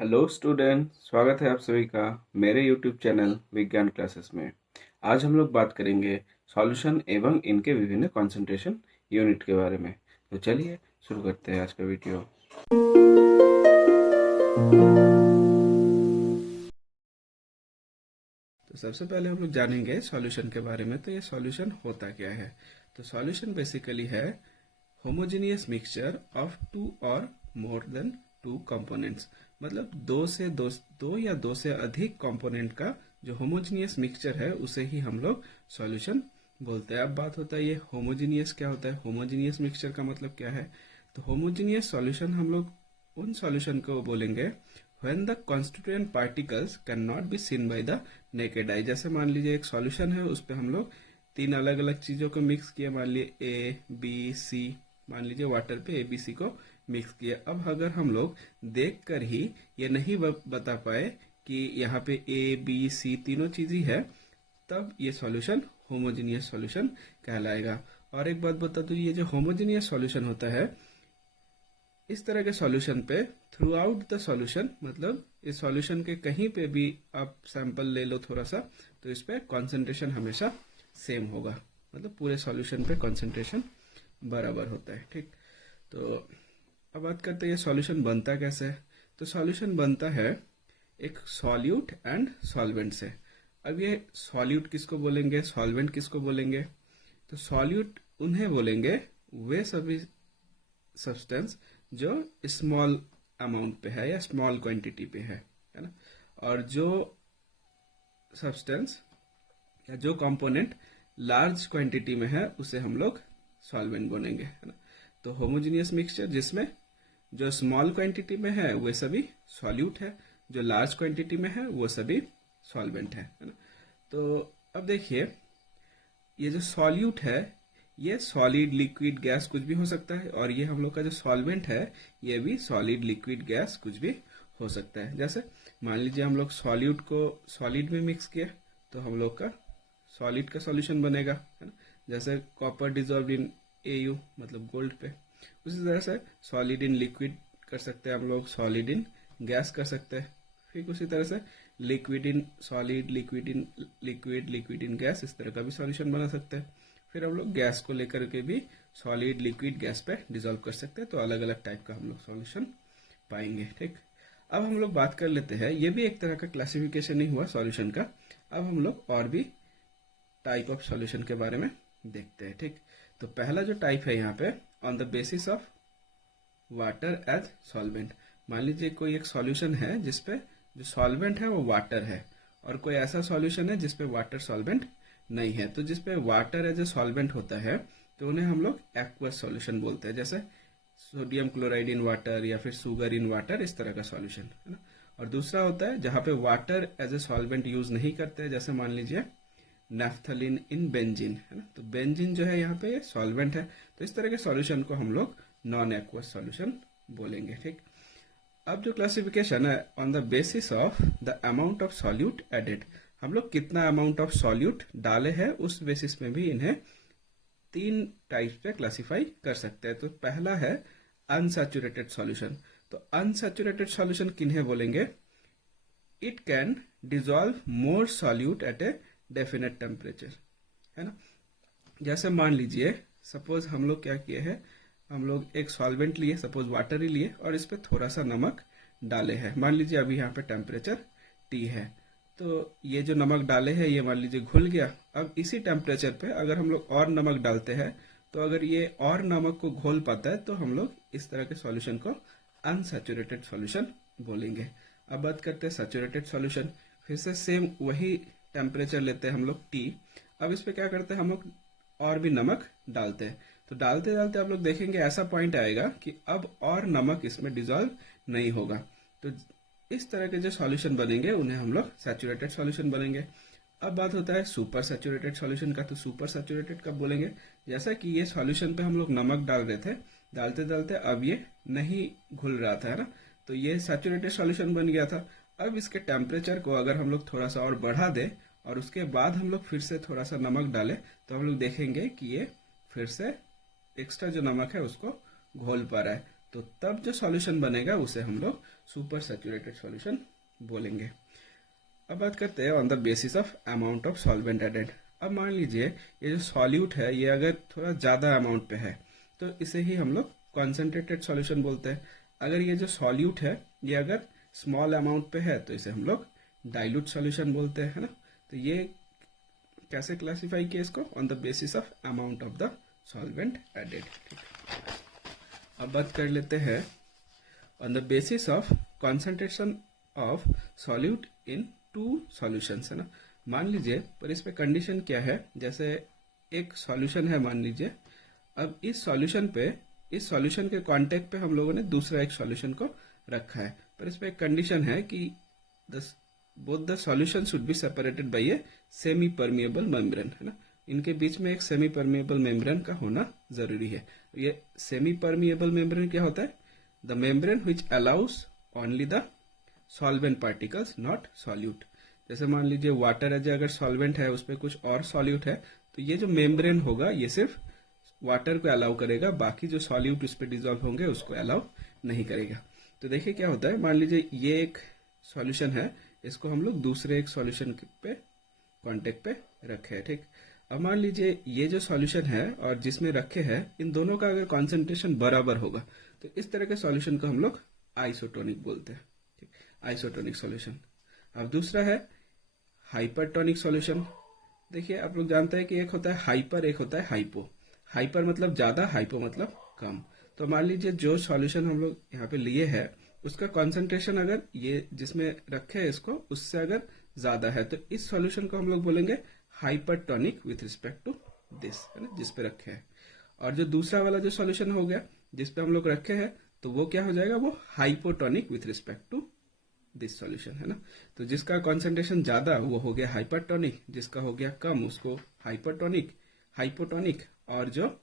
Hello student, स्वागत है आप सभी का मेरे यूट्यूब चैनल विज्ञान क्लासेस में। आज हम लोग बात करेंगे सॉल्यूशन एवं इनके विभिन्न कंसंट्रेशन यूनिट के बारे में। तो चलिए शुरू करते हैं आज का वीडियो। तो सबसे पहले हम लोग जानेंगे सॉल्यूशन के बारे में। तो ये सॉल्यूशन होता क्या है? तो सॉल्यूशन बेसिकली है होमोजेनियस मिक्सचर ऑफ टू और मोर देन टू कंपोनेंट्स। मतलब दो या दो से अधिक कंपोनेंट का जो होमोजेनियस मिक्सचर है उसे ही हम लोग सॉल्यूशन बोलते हैं। अब बात होता है ये होमोजेनियस क्या होता है, होमोजेनियस मिक्सचर का मतलब क्या है। तो होमोजेनियस सॉल्यूशन हम लोग उन सॉल्यूशन को बोलेंगे when the constituent particles cannot be seen by the naked eye। जैसे मान लीजिए एक सॉल्यूशन है, उस पे हम लोग तीन अलग अलग चीजों को मिक्स किया, मान लीजिए ए बी सी, मान लीजिए वाटर पे ए बी सी को मिक्स किया। अब अगर हम लोग देख कर ही ये नहीं बता पाए कि यहाँ पे ए बी सी तीनों चीज ही है, तब ये सॉल्यूशन होमोजेनियस सॉल्यूशन कहलाएगा। और एक बात बता दूं, ये जो होमोजेनियस सॉल्यूशन होता है, इस तरह के सॉल्यूशन पे थ्रू आउट द सॉल्यूशन, मतलब इस सॉल्यूशन के कहीं पे भी आप सैंपल ले लो थोड़ा सा, तो इस पे कॉन्सेंट्रेशन हमेशा सेम होगा। मतलब पूरे सॉल्यूशन पे कॉन्सेंट्रेशन बराबर होता है। ठीक, तो अब बात करते हैं ये सॉल्यूशन बनता कैसे है। तो सॉल्यूशन बनता है एक सॉल्यूट एंड सॉल्वेंट से। अब ये सॉल्यूट किसको बोलेंगे, सॉल्वेंट किसको बोलेंगे? तो सॉल्यूट उन्हें बोलेंगे वे सभी सब्सटेंस जो स्मॉल अमाउंट पे है या स्मॉल क्वांटिटी पे है ना। और जो सब्सटेंस या जो कंपोनेंट लार्ज क्वांटिटी में है उसे हम लोग सॉल्वेंट बोलेंगे, है ना। तो होमोजेनियस मिक्सचर जिसमें जो स्मॉल क्वांटिटी में है वो सभी सॉल्यूट है, जो लार्ज क्वांटिटी में है वो सभी सॉल्वेंट है ना। तो अब देखिए, ये जो सॉल्यूट है ये सॉलिड लिक्विड गैस कुछ भी हो सकता है, और ये हम लोग का जो सॉल्वेंट है ये भी सॉलिड लिक्विड गैस कुछ भी हो सकता है। जैसे मान लीजिए हम लोग सॉल्यूट को सॉलिड में मिक्स किया तो हम लोग का सॉलिड का सॉल्यूशन बनेगा, है ना। जैसे कॉपर डिजॉल्व इन एयू मतलब गोल्ड पे, उसी तरह से सॉलिड इन लिक्विड कर सकते हैं हम लोग, सॉलिड इन गैस कर सकते हैं। ठीक उसी तरह से liquid in solid, liquid in liquid, liquid in gas, इस तरह का भी सॉल्यूशन बना सकते हैं। फिर हम लोग गैस को लेकर के भी सॉलिड लिक्विड गैस पे डिजोल्व कर सकते हैं। तो अलग अलग टाइप का हम लोग सॉल्यूशन पाएंगे। ठीक, अब हम लोग बात कर लेते हैं, ये भी एक तरह का क्लासिफिकेशन ही हुआ सॉल्यूशन का। अब हम लोग और भी टाइप ऑफ सॉल्यूशन के बारे में देखते हैं। ठीक, तो पहला जो टाइप है यहाँ पे, on the basis of water as solvent. मान लीजिए कोई एक सॉल्यूशन है जिसपे जो सॉल्वेंट है वो वाटर है, और कोई ऐसा सॉल्यूशन है जिसपे वाटर सॉल्वेंट नहीं है। तो जिसपे वाटर एज ए सॉल्वेंट होता है तो उन्हें हम लोग एक्वस सॉल्यूशन बोलते हैं, जैसे सोडियम क्लोराइड इन वाटर या फिर शुगर इन वाटर, इस तरह का सॉल्यूशन, है ना। और दूसरा होता है जहां पे water as a solvent use नहीं करते, जैसे मान लीजिए नेफ्थलीन इन बेंजीन, है ना। तो बेंजीन जो है यहाँ पे सॉल्वेंट है, तो इस तरह के सॉल्यूशन को हम लोग नॉन एक्वस सॉल्यूशन बोलेंगे। ठीक, अब जो क्लासिफिकेशन है on the basis of the amount of solute added, हम लोग कितना अमाउंट ऑफ सॉल्यूट डाले हैं उस बेसिस में भी इन्हें तीन टाइप्स पे क्लासिफाई कर सकते हैं। तो पहला है अनसैचुरेटेड सॉल्यूशन। तो अनसैचुरेटेड सॉल्यूशन किन्हें बोलेंगे? It can dissolve more solute at a definite temperature, है ना। जैसे मान लीजिए सपोज हम लोग क्या किए हैं, हम लोग एक सॉल्वेंट लिए, सपोज वाटर ही लिए, और इस पे थोड़ा सा नमक डाले हैं। मान लीजिए अभी यहाँ पे टेम्परेचर टी है, तो ये जो नमक डाले हैं ये मान लीजिए घुल गया। अब इसी टेम्परेचर पे अगर हम लोग और नमक डालते हैं, तो अगर ये और नमक को घोल पाता है तो हम लोग इस तरह के सॉल्यूशन को अनसैचुरेटेड सॉल्यूशन बोलेंगे। अब बात करते हैं सैचुरेटेड सॉल्यूशन। फिर से सेम वही टेम्परेचर लेते हैं हम लोग टी। अब इस पे क्या करते हैं, हम लोग और भी नमक डालते हैं। तो डालते डालते आप लोग देखेंगे ऐसा पॉइंट आएगा कि अब और नमक इसमें डिजॉल्व नहीं होगा। तो इस तरह के जो सॉल्यूशन बनेंगे उन्हें हम लोग सैचुरेटेड सॉल्यूशन बनेंगे। अब बात होता है सुपर सैचुरेटेड सॉल्यूशन का। तो सुपर सैचुरेटेड कब बोलेंगे? जैसा कि ये सॉल्यूशन पे हम लोग नमक डाल रहे थे, डालते डालते अब ये नहीं घुल रहा था, है ना। तो ये सैचुरेटेड सॉल्यूशन बन गया था। अब इसके टेम्परेचर को अगर हम लोग थोड़ा सा और बढ़ा दे और उसके बाद हम लोग फिर से थोड़ा सा नमक डाले, तो हम लोग देखेंगे कि ये फिर से एक्स्ट्रा जो नमक है उसको घोल पा रहा है। तो तब जो सॉल्यूशन बनेगा उसे हम लोग सुपर सैचुरेटेड सॉल्यूशन बोलेंगे। अब बात करते हैं on the basis of amount of solvent added. अब मान लीजिए ये जो सॉल्यूट है ये अगर थोड़ा ज़्यादा अमाउंट पे है तो इसे ही हम लोग कॉन्सेंट्रेटेड सॉल्यूशन बोलते हैं। अगर ये जो सॉल्यूट है ये अगर स्मॉल अमाउंट पे है तो इसे हम लोग डाइल्यूट सॉल्यूशन बोलते हैं, है ना। तो ये कैसे क्लासिफाई किया इसको, on the basis of amount of the solvent added. अब बात कर लेते हैं on the basis of concentration of solute in two solutions, है ना। मान लीजिए पर इस पे कंडीशन क्या है, जैसे एक सॉल्यूशन है मान लीजिए, अब इस सॉल्यूशन के कांटेक्ट पे हम लोगों ने दूसरा एक सॉल्यूशन को रखा है, पर इस पे एक कंडीशन है कि both the solution should be separated by a semi permeable membrane, है ना। इनके बीच में एक सेमी परमिएबल मेम्ब्रेन का होना जरूरी है। ये सेमी परमिएबल मेम्ब्रेन क्या होता है, the membrane which allow us only the solvent particles not solute. जैसे मान लीजिए वाटर है, जो अगर सॉल्वेंट है उस पर कुछ और सॉल्यूट है तो ये जो मेम्ब्रेन होगा ये सिर्फ वाटर को अलाउ करेगा, बाकी जो सॉल्यूट उस पर डिजोल्व होंगे उसको अलाउ नहीं करेगा। तो देखिए क्या होता है, मान लीजिए ये एक सॉल्यूशन है, इसको हम लोग दूसरे एक सॉल्यूशन पे कांटेक्ट पे रखे हैं, ठीक। अब मान लीजिए ये जो सॉल्यूशन है और जिसमें रखे हैं इन दोनों का अगर कॉन्सेंट्रेशन बराबर होगा तो इस तरह के सॉल्यूशन को हम लोग आइसोटोनिक बोलते हैं, ठीक, आइसोटोनिक सॉल्यूशन। अब दूसरा है हाइपरटोनिक सॉल्यूशन। देखिए आप लोग जानते हैं कि एक होता है हाइपर, एक होता है हाइपो। हाइपर मतलब ज्यादा, हाइपो मतलब कम। तो मान लीजिए जो सॉल्यूशन हम लोग यहाँ पे लिए है उसका कॉन्सेंट्रेशन अगर ये जिसमें रखे है इसको उससे अगर ज्यादा है तो इस सॉल्यूशन को हम लोग बोलेंगे hypertonic with respect to this, है ना, जिस पे रखे हैं। और जो दूसरा वाला जो सॉल्यूशन हो गया जिस पे हम लोग रखे हैं तो वो क्या हो जाएगा, वो hypotonic with respect to this solution, है ना। तो जिसका कॉन्सेंट्रेशन ज्यादा वो हो गया हाइपरटोनिक, जिसका हो गया कम उसको हाइपरटोनिक, हाइपोटोनिक, और जो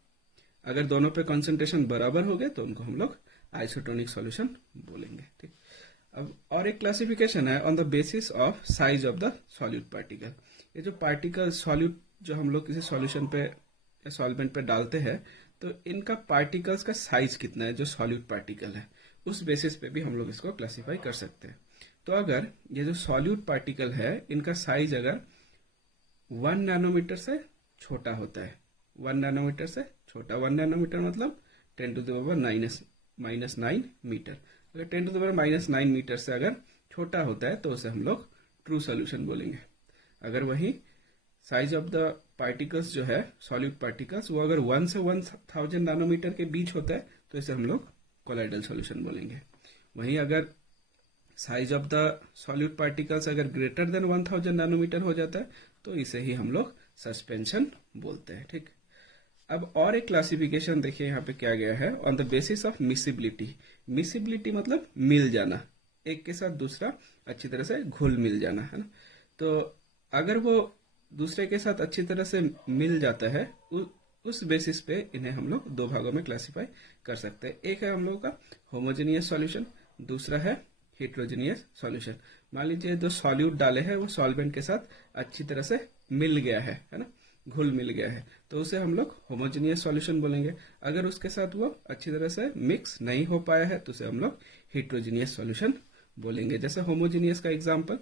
अगर दोनों पे कॉन्सेंट्रेशन बराबर हो गए तो उनको हम लोग आइसोटोनिक सॉल्यूशन बोलेंगे, ठीक। अब और एक क्लासिफिकेशन है on the basis of size of the solute particle. ये जो पार्टिकल सॉल्यूट जो हम लोग किसी सॉल्यूशन पे या सॉल्वेंट पे डालते हैं तो इनका पार्टिकल्स का साइज कितना है, जो सॉल्यूट पार्टिकल है उस बेसिस पे भी हम लोग इसको क्लासिफाई कर सकते हैं। तो अगर ये जो सॉल्यूट पार्टिकल है इनका साइज अगर 1 नैनोमीटर से छोटा होता है, 1 नैनोमीटर से छोटा, 1 नैनोमीटर मतलब 10 टू द पावर -9 मीटर। अगर 10 टू द पावर -9 मीटर से अगर छोटा होता है तो उसे हम लोग ट्रू सॉल्यूशन बोलेंगे। अगर वही साइज ऑफ द पार्टिकल्स जो है सॉल्यूट पार्टिकल्स वो अगर 1 से 1000 नैनोमीटर के बीच होता है तो इसे हम लोग कोलाइडल सॉल्यूशन बोलेंगे। वहीं अगर size of the solute particles अगर ग्रेटर देन 1000 नैनोमीटर हो जाता है तो इसे ही हम लोग सस्पेंशन बोलते हैं, ठीक। अब और एक क्लासिफिकेशन देखिए यहाँ पे क्या गया है, on the basis of miscibility. Miscibility मतलब मिल जाना, एक के साथ दूसरा अच्छी तरह से घुल मिल जाना, है ना। तो अगर वो दूसरे के साथ अच्छी तरह से मिल जाता है उस बेसिस पे इन्हें हम लोग दो भागों में क्लासिफाई कर सकते हैं। एक है हम लोगों का होमोजेनियस सॉल्यूशन, दूसरा है हेट्रोजेनियस सॉल्यूशन। मान लीजिए जो सॉल्यूट डाले हैं वो सॉल्वेंट के साथ अच्छी तरह से मिल गया है ना, घुल मिल गया है, तो उसे हम लोग होमोजेनियस सॉल्यूशन बोलेंगे। अगर उसके साथ वो अच्छी तरह से मिक्स नहीं हो पाया है तो उसे हम लोग हेट्रोजेनियस सॉल्यूशन बोलेंगे। जैसे होमोजेनियस का एग्जांपल,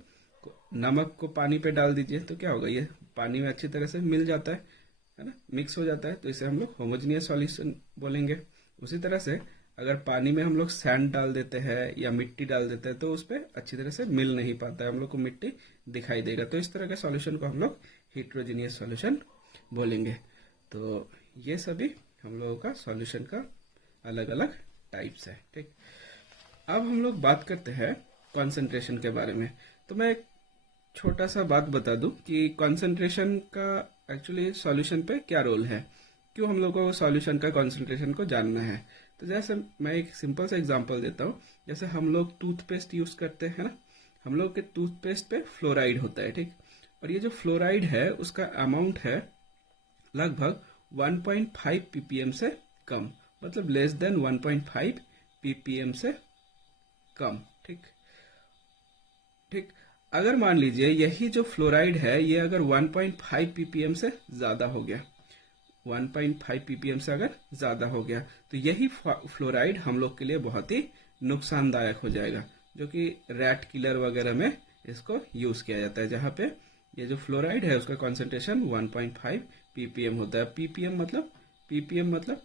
नमक को पानी पे डाल दीजिए तो क्या होगा, ये पानी में अच्छी तरह से मिल जाता है ना, मिक्स हो जाता है, तो इसे हम लोग होमोजेनियस सॉल्यूशन बोलेंगे। उसी तरह से अगर पानी में हम लोग सैंड डाल देते हैं या मिट्टी डाल देते हैं तो उस पर अच्छी तरह से मिल नहीं पाता है, हम लोग को मिट्टी दिखाई देगा, तो इस तरह के सॉल्यूशन को हम लोग हेट्रोजेनियस सॉल्यूशन बोलेंगे। तो ये सभी हम लोगों का सॉल्यूशन का अलग अलग टाइप्स है, ठीक। अब हम लोग बात करते हैं कॉन्सेंट्रेशन के बारे में। तो मैं एक छोटा सा बात बता दूं कि कॉन्सेंट्रेशन का एक्चुअली सॉल्यूशन पे क्या रोल है, क्यों हम लोगों को सॉल्यूशन का कॉन्सेंट्रेशन को जानना है। तो जैसे मैं एक सिंपल सा एग्जांपल देता हूँ, जैसे हम लोग टूथपेस्ट यूज करते हैं ना, हम लोग के टूथपेस्ट पे फ्लोराइड होता है, ठीक। और ये जो फ्लोराइड है उसका अमाउंट है लगभग 1.5 ppm से कम, मतलब लेस देन 1.5 ppm से कम, ठीक। अगर मान लीजिए यही जो फ्लोराइड है ये अगर 1.5 ppm से ज्यादा हो गया, 1.5 ppm से अगर ज्यादा हो गया तो यही फ्लोराइड हम लोग के लिए बहुत ही नुकसानदायक हो जाएगा। जो कि रैट किलर वगैरह में इसको यूज किया जाता है, जहाँ पे ये जो फ्लोराइड है उसका कॉन्सेंट्रेशन 1.5 ppm होता है। ppm मतलब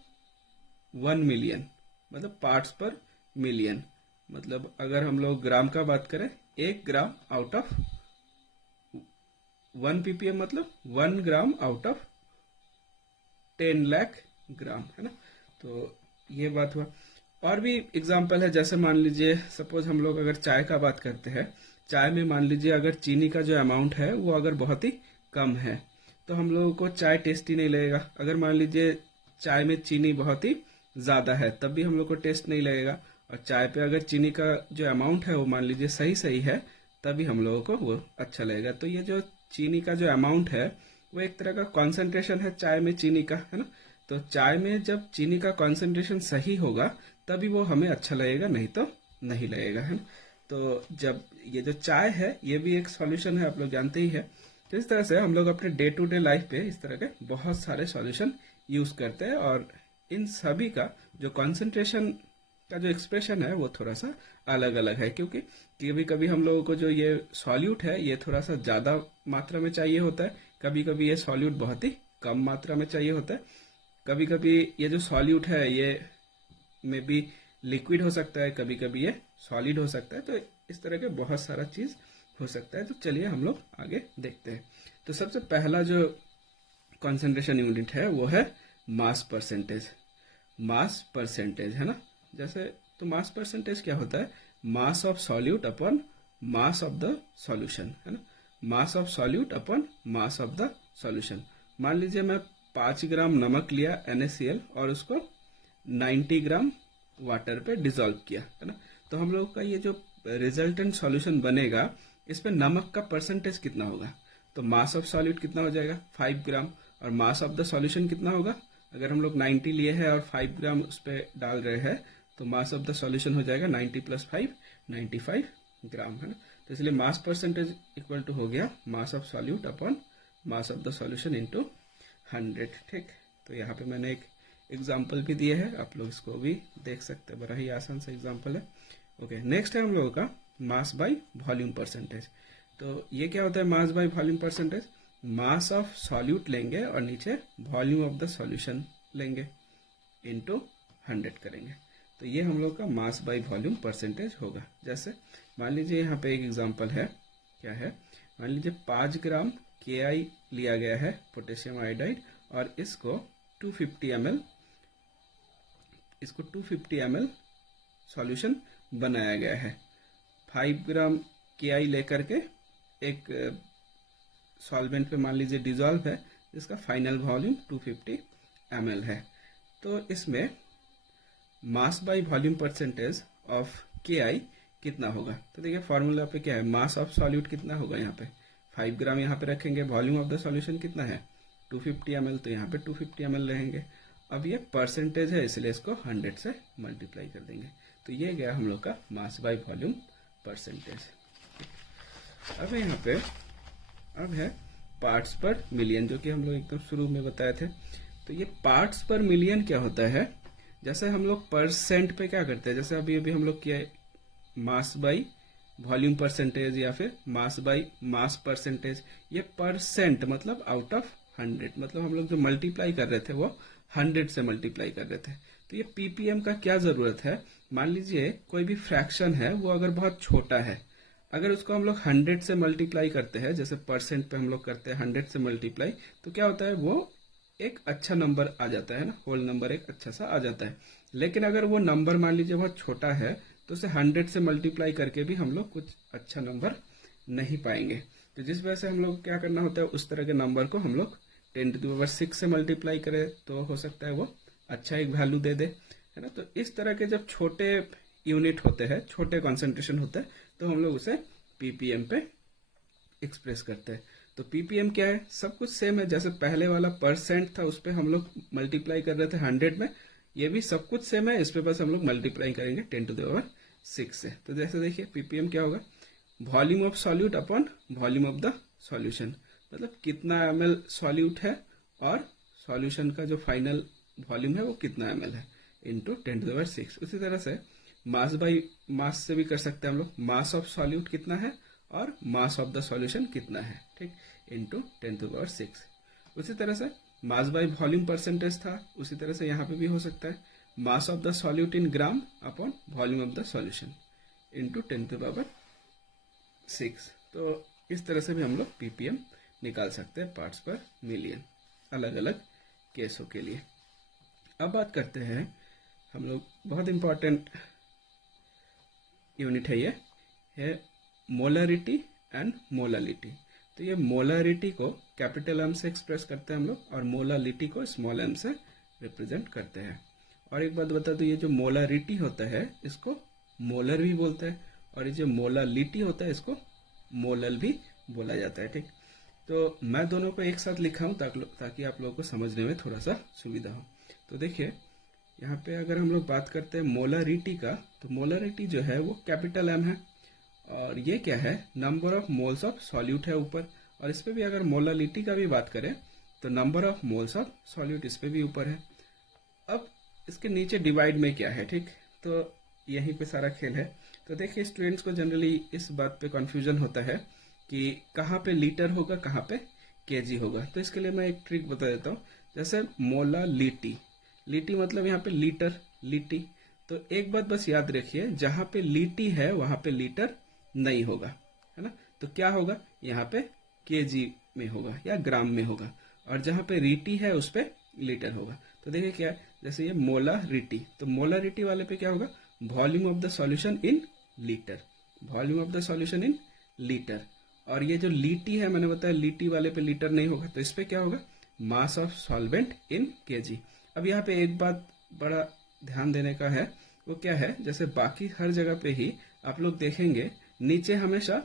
1 मिलियन, मतलब पार्ट्स पर मिलियन। मतलब अगर हम लोग ग्राम का बात करें, 1 ग्राम आउट ऑफ 1 ppm मतलब 1 ग्राम आउट ऑफ 10 लाख ग्राम, है ना। तो ये बात हुआ। और भी एग्जाम्पल है, जैसे मान लीजिए सपोज हम लोग अगर चाय का बात करते हैं, चाय में मान लीजिए अगर चीनी का जो अमाउंट है वो अगर बहुत ही कम है तो हम लोगों को चाय टेस्टी नहीं लगेगा। अगर मान लीजिए चाय में चीनी बहुत ही ज्यादा है तब भी हम लोग को टेस्ट नहीं लगेगा। और चाय पे अगर चीनी का जो अमाउंट है वो मान लीजिए सही सही है तभी हम लोगों को वो अच्छा लगेगा। तो ये जो चीनी का जो अमाउंट है वो एक तरह का कॉन्सेंट्रेशन है चाय में चीनी का, है ना। तो चाय में जब चीनी का कॉन्सेंट्रेशन सही होगा तभी वो हमें अच्छा लगेगा, नहीं तो नहीं लगेगा, है ना। तो जब ये जो चाय है ये भी एक सॉल्यूशन है, आप लोग जानते ही है। तो इस तरह से हम लोग अपने डे टू डे लाइफ पे इस तरह के बहुत सारे सॉल्यूशन यूज करते हैं, और इन सभी का जो कॉन्सेंट्रेशन का जो एक्सप्रेशन है वो थोड़ा सा अलग अलग है, क्योंकि कभी कभी हम लोगों को जो ये सॉल्यूट है ये थोड़ा सा ज्यादा मात्रा में चाहिए होता है, कभी कभी ये सॉल्यूट बहुत ही कम मात्रा में चाहिए होता है, कभी कभी ये जो सॉल्यूट है ये में भी लिक्विड हो सकता है, कभी कभी ये सॉलिड हो सकता है। तो इस तरह के बहुत सारा चीज हो सकता है। तो चलिए हम लोग आगे देखते हैं। तो सबसे पहला जो कॉन्सेंट्रेशन यूनिट है वो है मास परसेंटेज। मास परसेंटेज, है ना। जैसे तो मास परसेंटेज क्या होता है, mass of solute upon mass of the solution, है ना। Mass of solute upon mass of the solution. मान लीजिए मैं 5 ग्राम नमक लिया NaCl और उसको 90 ग्राम वाटर पे डिसॉल्व किया, है ना। तो हम लोग का ये जो रिजल्टेंट सॉल्यूशन बनेगा इसमें नमक का परसेंटेज कितना होगा, तो मास ऑफ सॉल्यूट कितना हो जाएगा 5 ग्राम, और मास ऑफ द सॉल्यूशन कितना होगा, अगर हम लोग 90 लिए हैं और 5 ग्राम उस पर डाल रहे हैं तो मास ऑफ द सॉल्यूशन हो जाएगा 90 + 5 95 ग्राम, है ना। तो इसलिए मास परसेंटेज इक्वल टू हो गया mass of solute upon mass of the solution into 100। ठीक, तो यहाँ पे मैंने एक एग्जाम्पल भी दिए है, आप लोग इसको भी देख सकते हैं, बड़ा ही आसान सा एग्जाम्पल है। ओके, नेक्स्ट है हम लोगों का मास बाय वॉल्यूम परसेंटेज। तो ये क्या होता है mass by volume percentage, mass of solute लेंगे और नीचे वॉल्यूम ऑफ द सॉल्यूशन लेंगे इंटू 100 करेंगे। तो ये हम लोग का मास बाय वॉल्यूम परसेंटेज होगा। जैसे मान लीजिए यहाँ पे एक एग्जांपल है, क्या है, मान लीजिए 5 ग्राम KI लिया गया है पोटेशियम आयोडाइड और इसको 250 ml सॉल्यूशन बनाया गया है। 5 ग्राम KI लेकर के एक सॉल्वेंट पे मान लीजिए डिजॉल्व है, इसका फाइनल वॉल्यूम 250 ml है। तो इसमें mass by volume percentage of KI कितना होगा, तो देखिए फॉर्मूला पे क्या है, मास ऑफ सॉल्यूट कितना होगा, यहाँ पे 5 ग्राम यहाँ पे रखेंगे, वॉल्यूम ऑफ द सॉल्यूशन कितना है 250 ml, तो यहाँ पे 250 ml रहेंगे। अब ये परसेंटेज है इसलिए इसको 100 से मल्टीप्लाई कर देंगे। तो ये गया हम लोग का मास बाय वॉल्यूम परसेंटेज। अब यहाँ पे अब है पार्ट्स पर मिलियन, जो कि हम लोग एकदम शुरू में बताए थे। तो ये पार्ट्स पर मिलियन क्या होता है, जैसे हम लोग परसेंट पे क्या करते हैं, जैसे अभी अभी हम लोग किया मास बाय वॉल्यूम परसेंटेज या फिर मास बाय मास परसेंटेज, ये परसेंट मतलब आउट ऑफ 100, मतलब हम लोग जो मल्टीप्लाई कर रहे थे वो 100 से मल्टीप्लाई कर रहे थे। तो ये ppm का क्या जरूरत है, मान लीजिए कोई भी फ्रैक्शन है वो अगर बहुत छोटा है, अगर उसको हम लोग 100 से मल्टीप्लाई करते हैं, जैसे परसेंट पे हम लोग करते हैं 100 से मल्टीप्लाई, तो क्या होता है वो एक अच्छा नंबर आ जाता है ना, होल नंबर एक अच्छा सा आ जाता है। लेकिन अगर वो नंबर मान लीजिए बहुत छोटा है तो उसे 100 से मल्टीप्लाई करके भी हम लोग कुछ अच्छा नंबर नहीं पाएंगे। तो जिस वजह से हम लोग क्या करना होता है, उस तरह के नंबर को हम लोग 10⁻⁶ से मल्टीप्लाई करें तो हो सकता है वो अच्छा एक वैल्यू दे दे, है ना। तो इस तरह के जब छोटे यूनिट होते हैं, छोटे कॉन्सेंट्रेशन होते हैं, तो हम लोग उसे ppm पे एक्सप्रेस करते हैं। तो ppm क्या है, सब कुछ सेम है, जैसे पहले वाला परसेंट था उस पर हम लोग मल्टीप्लाई कर रहे थे 100 में, ये भी सब कुछ सेम है, इस पे बस हम लोग मल्टीप्लाई करेंगे 10⁻⁶ से। तो जैसे देखिए ppm क्या होगा, volume of solute upon volume of the solution, मतलब कितना ml सॉल्यूट है और सॉल्यूशन का जो फाइनल वॉल्यूम है वो कितना ml है इंटू 10⁻⁶। उसी तरह से मास बाई मास से भी कर सकते हैं हम लोग, मास ऑफ सॉल्यूट कितना है और मास ऑफ द सॉल्यूशन कितना है, ठीक, इनटू 10⁶। उसी तरह से मास बाई वॉल्यूम परसेंटेज था, उसी तरह से यहाँ पे भी हो सकता है mass of the solute in gram upon volume of the solution into 10⁶। तो इस तरह से भी हम लोग ppm निकाल सकते हैं पार्ट्स पर मिलियन, अलग अलग केसों के लिए। अब बात करते हैं हम लोग, बहुत इंपॉर्टेंट यूनिट है, ये है मोलरिटी एंड मोलालिटी। तो ये मोलरिटी को कैपिटल एम से एक्सप्रेस करते हैं हम लोग और मोलालिटी को स्मॉल एम से रिप्रेजेंट करते हैं। और एक बात बता दो, ये जो मोलरिटी होता है इसको मोलर भी बोलते हैं और ये जो मोलालिटी होता है इसको मोलल भी बोला जाता है, ठीक। तो मैं दोनों को एक साथ लिखा हूँ ताकि आप लोगों को समझने में थोड़ा सा सुविधा हो। तो देखिए यहाँ पे अगर हम लोग बात करते हैं मोलरिटी का, तो मोलरिटी जो है वो कैपिटल एम है और ये क्या है, number of moles of solute है ऊपर। और इस पे भी अगर मोलालिटी का भी बात करें तो number of moles of solute इस पे भी ऊपर है। अब इसके नीचे डिवाइड में क्या है, ठीक, तो यहीं पे सारा खेल है। तो देखिए स्टूडेंट्स को जनरली इस बात पे कंफ्यूजन होता है कि कहाँ पे लीटर होगा, कहाँ पे केजी होगा। तो इसके लिए मैं एक ट्रिक बता देता हूँ। जैसे मोलालिटी, लिटी मतलब यहाँ पे लीटर, लिटी। तो एक बात बस याद रखिए, जहां पे लिटी है वहां पे लीटर नहीं होगा, है ना। तो क्या होगा, यहाँ पे केजी में होगा या ग्राम में होगा, और जहां पे रीटी है उस पे लीटर होगा। तो देखिए क्या है, जैसे ये मोलारिटी, तो मोलारिटी वाले पे क्या होगा, volume of the solution in litre, volume of the solution in litre. और ये जो लीटी है, मैंने बताया लीटी वाले पे लीटर नहीं होगा, तो इस पे क्या होगा, mass of solvent in KG. अब यहाँ पे एक बात बड़ा ध्यान देने का है, वो क्या है, जैसे बाकी हर जगह पे ही आप लोग देखेंगे नीचे हमेशा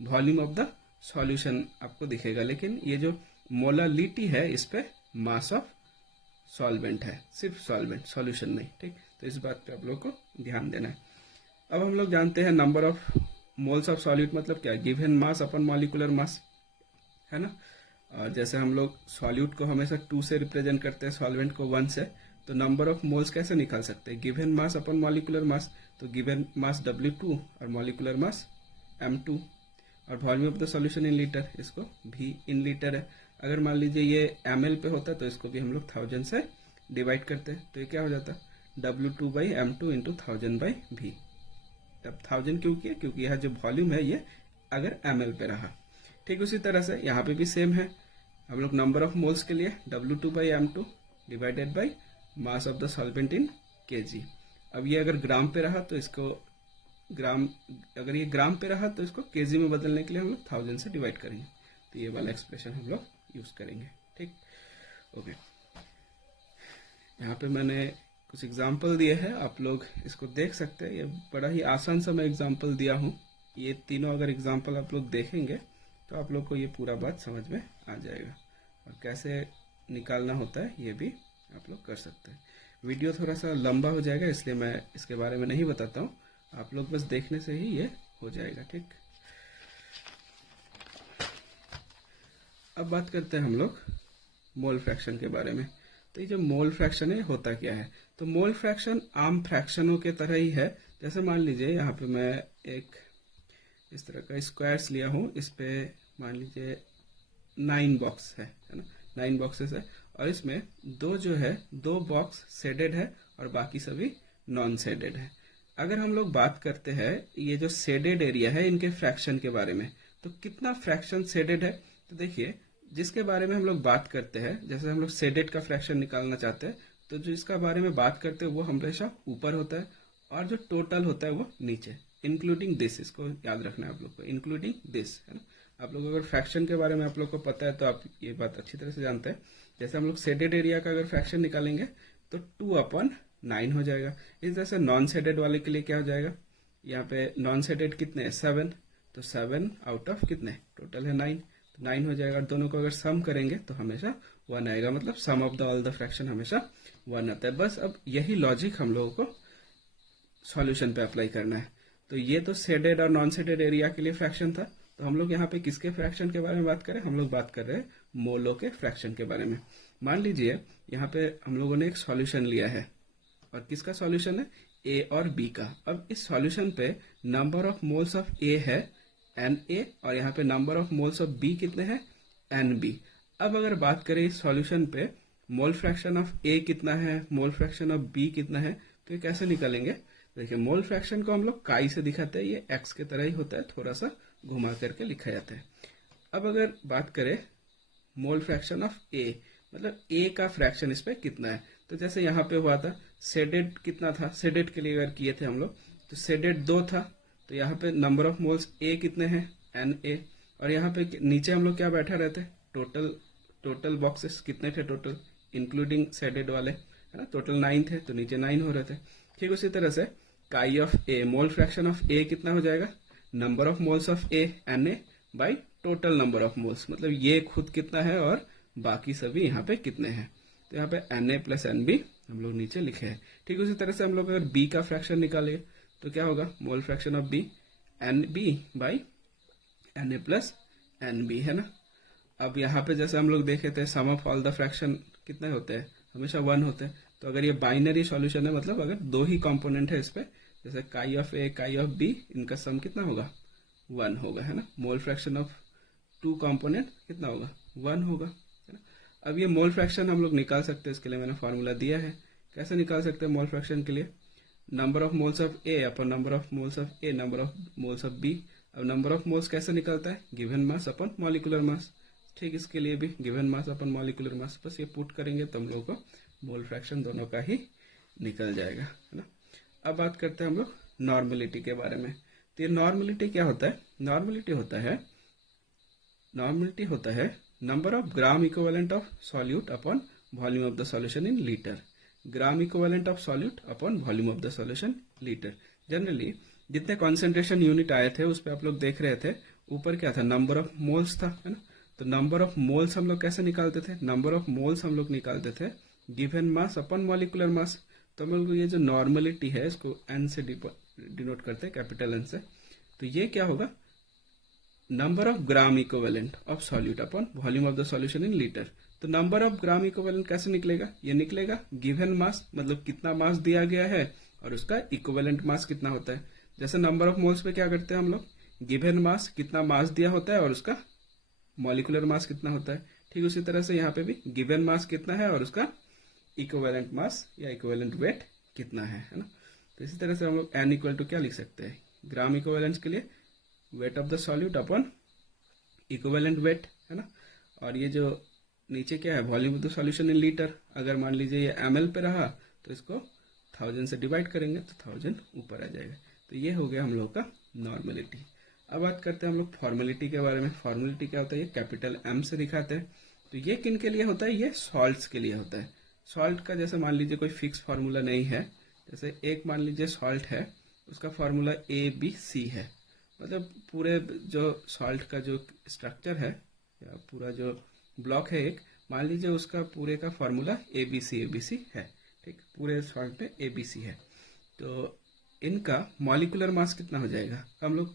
वॉल्यूम ऑफ द सॉल्यूशन आपको दिखेगा, लेकिन ये जो मोलालिटी है इस पे मास ऑफ सॉल्वेंट है, सिर्फ सॉल्वेंट, सॉल्यूशन नहीं, ठीक। तो इस बात पे आप लोग को ध्यान देना है। अब हम लोग जानते हैं number of moles of solute मतलब क्या, गिवन मास अपन मॉलिकुलर मास, है ना। और जैसे हम लोग सॉल्यूट को हमेशा 2 से रिप्रेजेंट करते हैं, सॉल्वेंट को 1 से, तो नंबर ऑफ मोल्स कैसे निकाल सकते हैं, गिवन मास अपन मॉलिकुलर मास। तो गिवन मास W2 और मॉलिकुलर मास M2, और volume of the solution in litre, इसको भी इन लीटर है। अगर मान लीजिए ये ml पे होता तो इसको भी हम लोग 1000 से डिवाइड करते हैं, तो ये क्या हो जाता, W2/M2 इंटू 1000/V। अब 1000 क्यों किया, क्योंकि यह जो वॉल्यूम है ये अगर ml पे रहा। ठीक उसी तरह से यहाँ पे भी सेम है, हम लोग नंबर ऑफ मोल्स के लिए W2/M2 divided by mass of the solvent in KG. अब ये अगर ग्राम पे रहा तो इसको ग्राम, अगर ये ग्राम पे रहा तो इसको केजी में बदलने के लिए हम लोग 1000 से डिवाइड करेंगे, तो ये वाला एक्सप्रेशन हम लोग यूज करेंगे, ठीक। ओके, यहाँ पे मैंने कुछ एग्जाम्पल दिए हैं, आप लोग इसको देख सकते हैं। ये बड़ा ही आसान सा मैं एग्जाम्पल दिया हूँ, ये तीनों अगर एग्जाम्पल आप लोग देखेंगे तो आप लोग को ये पूरा बात समझ में आ जाएगा, और कैसे निकालना होता है ये भी आप लोग कर सकते हैं। वीडियो थोड़ा सा लंबा हो जाएगा इसलिए मैं इसके बारे में नहीं बताता हूँ, आप लोग बस देखने से ही ये हो जाएगा, ठीक। अब बात करते हैं हम लोग मोल फ्रैक्शन के बारे में। तो ये जो मोल फ्रैक्शन है होता क्या है, तो मोल फ्रैक्शन आम फ्रैक्शनों के तरह ही है। जैसे मान लीजिए यहाँ पे मैं एक इस तरह का स्क्वायर्स लिया हूँ, इस पे मान लीजिए 9 बॉक्स है ना, 9 बॉक्सेस है, और इसमें दो बॉक्स शेडेड है और बाकी सभी नॉन शेडेड है। अगर हम लोग बात करते हैं ये जो शेडेड एरिया है इनके फ्रैक्शन के बारे में, तो कितना फ्रैक्शन शेडेड है, तो देखिए जिसके बारे में हम लोग बात करते हैं, जैसे हम लोग शेडेड का फ्रैक्शन निकालना चाहते हैं तो जो इसका बारे में बात करते हैं वो हमेशा ऊपर होता है, और जो टोटल होता है वो नीचे, इंक्लूडिंग दिस, इसको याद रखना है आप लोग को, इंक्लूडिंग दिस, है ना। आप लोग अगर फ्रैक्शन के बारे में आप लोग को पता है तो आप ये बात अच्छी तरह से जानते हैं। जैसे हम लोग शेडेड एरिया का अगर फ्रैक्शन निकालेंगे तो 2/9 हो जाएगा। इस तरह से नॉन शेडेड वाले के लिए क्या हो जाएगा, यहाँ पे नॉन शेडेड कितने हैं 7, तो 7 आउट ऑफ कितने, टोटल है 9, तो 9 हो जाएगा। दोनों को अगर सम करेंगे तो हमेशा 1 आएगा, मतलब sum of the all the fraction हमेशा 1 आता है। बस अब यही लॉजिक हम लोगों को सॉल्यूशन पे अप्लाई करना है। तो ये तो शेडेड और नॉन शेडेड एरिया के लिए फ्रैक्शन था, तो हम लोग यहाँ पे किसके फ्रैक्शन के बारे में बात करें, हम लोग बात कर रहे हैं मोलो के फ्रैक्शन के बारे में। मान लीजिए यहाँ पे हम लोगों ने एक सॉल्यूशन लिया है, और किसका सॉल्यूशन है, ए और बी का। अब इस सॉल्यूशन पे number of moles of A है Na और यहाँ पे number of moles of B कितने हैं Nb। अब अगर बात करें इस सॉल्यूशन पे मोल फ्रैक्शन ऑफ ए कितना है, मोल फ्रैक्शन ऑफ बी कितना है, तो ये कैसे निकालेंगे? देखिए मोल फ्रैक्शन को हम लोग काई से दिखाते हैं, ये एक्स की तरह ही होता है, थोड़ा सा घुमा करके लिखा जाता है। अब अगर बात करें मोल फ्रैक्शन ऑफ ए, मतलब ए का फ्रैक्शन इस पे कितना है, तो जैसे यहाँ पे हुआ था सेडेड कितना था, सेडेड के लिए अगर किए थे हम लोग तो सेडेड 2 था, तो यहाँ पे नंबर ऑफ मोल्स ए कितने हैं Na, और यहाँ पे नीचे हम लोग क्या बैठा रहते, टोटल बॉक्सेस कितने थे टोटल इंक्लूडिंग सेडेड वाले, है ना, टोटल 9 थे, तो नीचे 9 हो रहे थे। ठीक उसी तरह से chi of A, mole fraction of A कितना हो जाएगा, number of moles of A Na by total number of moles, मतलब ये खुद कितना है और बाकी सभी यहाँ पे कितने हैं, तो यहाँ पे Na प्लस Nb हम लोग नीचे लिखे हैं। ठीक उसी तरह से हम लोग अगर बी का फ्रैक्शन निकालेंगे तो क्या होगा, mole fraction of B Nb by Na plus Nb, है ना। अब यहाँ पे जैसे हम लोग देखे थे सम ऑफ ऑल द फ्रैक्शन कितने होते हैं, हमेशा 1 होते हैं, तो अगर ये बाइनरी सॉल्यूशन है, मतलब अगर 2 ही कंपोनेंट है इस पे, जैसे काई ऑफ ए काई ऑफ बी, इनका सम कितना होगा 1 होगा, है ना। मोल फ्रैक्शन ऑफ 2 कंपोनेंट कितना होगा 1 होगा, है ना। अब ये मोल फ्रैक्शन हम लोग निकाल सकते हैं, इसके लिए मैंने फॉर्मूला दिया है। कैसे निकाल सकते हैं मोल फ्रैक्शन के लिए, number of moles of A upon number of moles of A number of moles of B. अब नंबर ऑफ मोल्स कैसे निकलता है, गिवन मास अपन मॉलिकुलर मास। ठीक, इसके लिए भी गिवन मास अपन मॉलिकुलर मास, बस ये पुट करेंगे तो हम लोग को मोल फ्रैक्शन दोनों का ही निकल जाएगा, है ना। अब बात करते हैं हम लोग नॉर्मलिटी के बारे में। तो ये नॉर्मलिटी क्या होता है, नॉर्मलिटी होता है number of gram equivalent of solute upon volume of the solution in litre. Gram equivalent of solute upon volume of the solution litre. Generally जितने कॉन्सेंट्रेशन यूनिट आए थे उस पर आप लोग देख रहे थे, ऊपर क्या था, नंबर ऑफ मोल्स था, है ना। तो नंबर ऑफ मोल्स हम लोग कैसे निकालते थे, नंबर ऑफ मोल्स हम लोग निकालते थे given mass upon molecular mass. तो हम लोग ये जो नॉर्मलिटी है इसको एन से डिनोट करते हैं, कैपिटल एन से। तो ये क्या होगा, number of gram equivalent of solute upon volume of the solution in litre. तो नंबर ऑफ ग्राम इक्विवेलेंट कैसे निकलेगा, ये निकलेगा गिवन मास, मतलब कितना मास दिया गया है और उसका इक्विवेलेंट मास कितना होता है। जैसे नंबर ऑफ मोल्स पे क्या करते हैं हम लोग, गिवन मास कितना मास दिया होता है और उसका मॉलिकुलर मास कितना होता है। ठीक उसी तरह से यहाँ पे भी गिवन मास कितना है और उसका इक्विवेलेंट मास या इक्विवेलेंट वेट कितना है ना। तो इसी तरह से हम लोग एन इक्वल टू क्या लिख सकते हैं, ग्राम इक्विवेलेंस के लिए weight of the solute upon equivalent weight, है ना। और ये जो नीचे क्या है, volume of the solution in litre. अगर मान लीजिए ये ml पे रहा तो इसको 1000 से डिवाइड करेंगे तो 1000 ऊपर आ जाएगा। तो ये हो गया हम लोग का नॉर्मलिटी। अब बात करते हैं हम लोग फॉर्मेलिटी के बारे में। फॉर्मेलिटी क्या होता है, ये कैपिटल M से दिखाते हैं। तो ये किन के लिए होता है, ये सॉल्ट्स के लिए होता है। सॉल्ट का जैसे मान लीजिए कोई फिक्स फार्मूला नहीं है, जैसे एक मान लीजिए सॉल्ट है, उसका फार्मूला ABC है, मतलब पूरे जो सॉल्ट का जो स्ट्रक्चर है या पूरा जो ब्लॉक है एक, मान लीजिए उसका पूरे का फार्मूला ABC है। ठीक, पूरे सॉल्ट पे ABC है। तो इनका मॉलिकुलर मास कितना हो जाएगा, हम लोग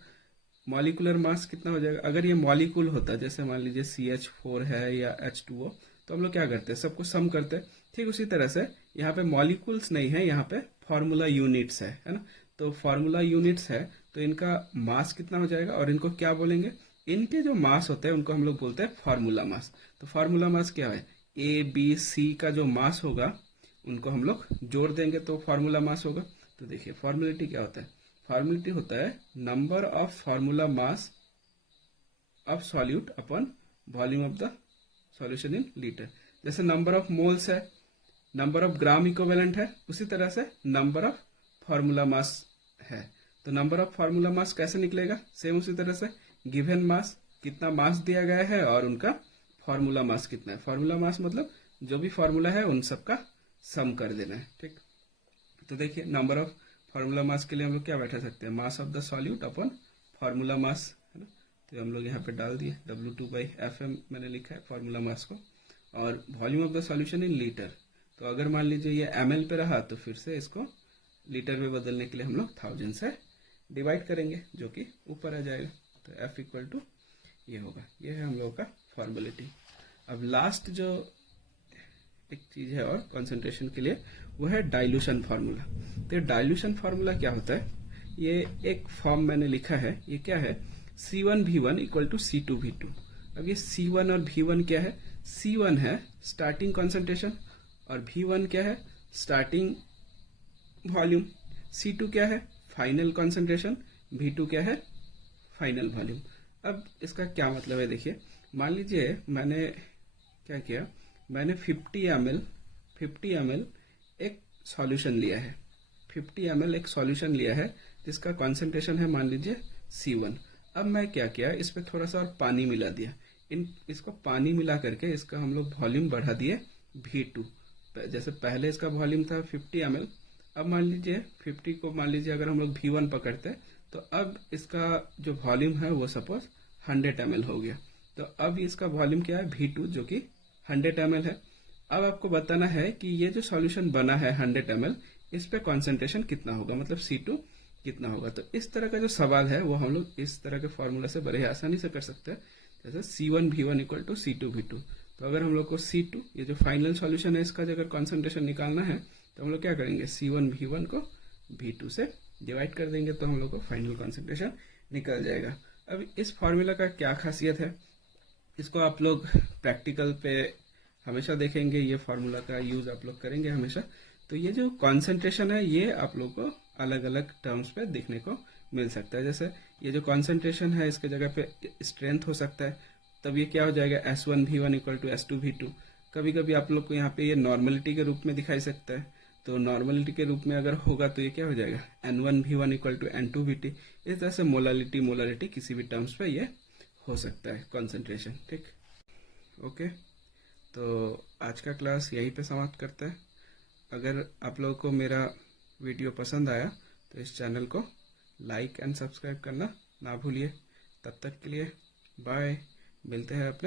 मॉलिकुलर मास कितना हो जाएगा, अगर ये मॉलिक्यूल होता जैसे मान लीजिए CH4 है या H2O, तो हम लोग क्या करते हैं, सबको सम करते हैं। ठीक उसी तरह से यहाँ पे मॉलिक्यूल्स नहीं है, यहाँ पे फार्मूला यूनिट्स है ना। तो फार्मूला यूनिट्स है तो इनका मास कितना हो जाएगा, और इनको क्या बोलेंगे, इनके जो मास होते हैं उनको हम लोग बोलते हैं फार्मूला मास। तो फार्मूला मास क्या है, ABC का जो मास होगा उनको हम लोग जोड़ देंगे तो फार्मूला मास होगा। तो देखिए फॉर्मुलिटी क्या होता है, फॉर्मुलिटी होता है number of formula mass of solute upon volume of the solution in litre. जैसे नंबर ऑफ मोल्स है, नंबर ऑफ ग्राम इक्विवेलेंट है, उसी तरह से नंबर ऑफ फार्मूला मास है। तो नंबर ऑफ फार्मूला मास कैसे निकलेगा, सेम उसी तरह से गिवन मास कितना मास दिया गया है और उनका फार्मूला मास कितना है। फार्मूला मास मतलब जो भी फार्मूला है उन सबका सम कर देना है। ठीक, तो देखिए नंबर ऑफ फार्मूला मास के लिए हम लोग क्या बैठा सकते हैं, mass of the solute upon formula mass, है ना। तो हम लोग यहाँ पे डाल दिए W2/FM मैंने लिखा है फार्मूला मास को, और volume of the solution in litre. तो अगर मान लीजिए ये ml पे रहा तो फिर से इसको लीटर में बदलने के लिए हम लोग 1000 से डिवाइड करेंगे जो कि ऊपर आ जाएगा। तो F इक्वल टू ये होगा, ये है हम लोग का फॉर्मुलिटी। अब लास्ट जो एक चीज है और कॉन्सेंट्रेशन के लिए, वो है डाइल्यूशन फार्मूला। तो डाइल्यूशन फार्मूला क्या होता है, ये एक फॉर्म मैंने लिखा है, ये क्या है, C1V1 इक्वल टू C2V2। अब ये C1 और V1 क्या है, C1 है स्टार्टिंग कॉन्सेंट्रेशन और V1 क्या है, स्टार्टिंग वॉल्यूम। C2 क्या है, फाइनल कॉन्सेंट्रेशन। V2 क्या है, फाइनल वॉल्यूम। अब इसका क्या मतलब है, देखिए मान लीजिए मैंने क्या किया, मैंने 50 ml एक सॉल्यूशन लिया है, 50 ml एक सॉल्यूशन लिया है जिसका कॉन्सेंट्रेशन है मान लीजिए C1। अब मैं क्या किया, इस पे थोड़ा सा और पानी मिला दिया, इसको पानी मिला करके इसका हम लोग वॉल्यूम बढ़ा दिए V2। जैसे पहले इसका वॉल्यूम था 50 ml, अब मान लीजिए 50 को मान लीजिए अगर हम लोग V1 पकड़ते हैं तो अब इसका जो वॉल्यूम है वो सपोज 100 ml हो गया। तो अब इसका वॉल्यूम क्या है, V2 जो कि 100 ml है। अब आपको बताना है कि ये जो सॉल्यूशन बना है 100 ml, इस पे कॉन्सेंट्रेशन कितना होगा, मतलब C2 कितना होगा। तो इस तरह का जो सवाल है वो हम लोग इस तरह के फॉर्मूला से बड़े आसानी से कर सकते हैं, जैसे C1V1 इक्वल टू C2V2। तो अगर हम लोग को C2 ये जो फाइनल सॉल्यूशन है इसका अगर कॉन्सेंट्रेशन निकालना है तो हम लोग क्या करेंगे, C1V1 को V2 से डिवाइड कर देंगे तो हम लोग को फाइनल कॉन्सेंट्रेशन निकल जाएगा। अब इस फार्मूला का क्या खासियत है, इसको आप लोग प्रैक्टिकल पे हमेशा देखेंगे, ये फार्मूला का यूज आप लोग करेंगे हमेशा। तो ये जो कॉन्सेंट्रेशन है ये आप लोग को अलग अलग टर्म्स पे देखने को मिल सकता है। जैसे ये जो कॉन्सेंट्रेशन है इसके जगह पे स्ट्रेंथ हो सकता है, तब ये क्या हो जाएगा S1V1 इक्वल टू S2V2। कभी कभी आप लोग को यहाँ पे ये नॉर्मलिटी के रूप में दिखाई सकता है, तो नॉर्मलिटी के रूप में अगर होगा तो ये क्या हो जाएगा N1V1 इक्वल टू N2V2। इस तरह से मोलालिटी किसी भी टर्म्स पे ये हो सकता है कॉन्सेंट्रेशन। ठीक, ओके, तो आज का क्लास यहीं पे समाप्त करते हैं। अगर आप लोगों को मेरा वीडियो पसंद आया तो इस चैनल को लाइक एंड सब्सक्राइब करना ना भूलिए। तब तक के लिए बाय, मिलते हैं अपने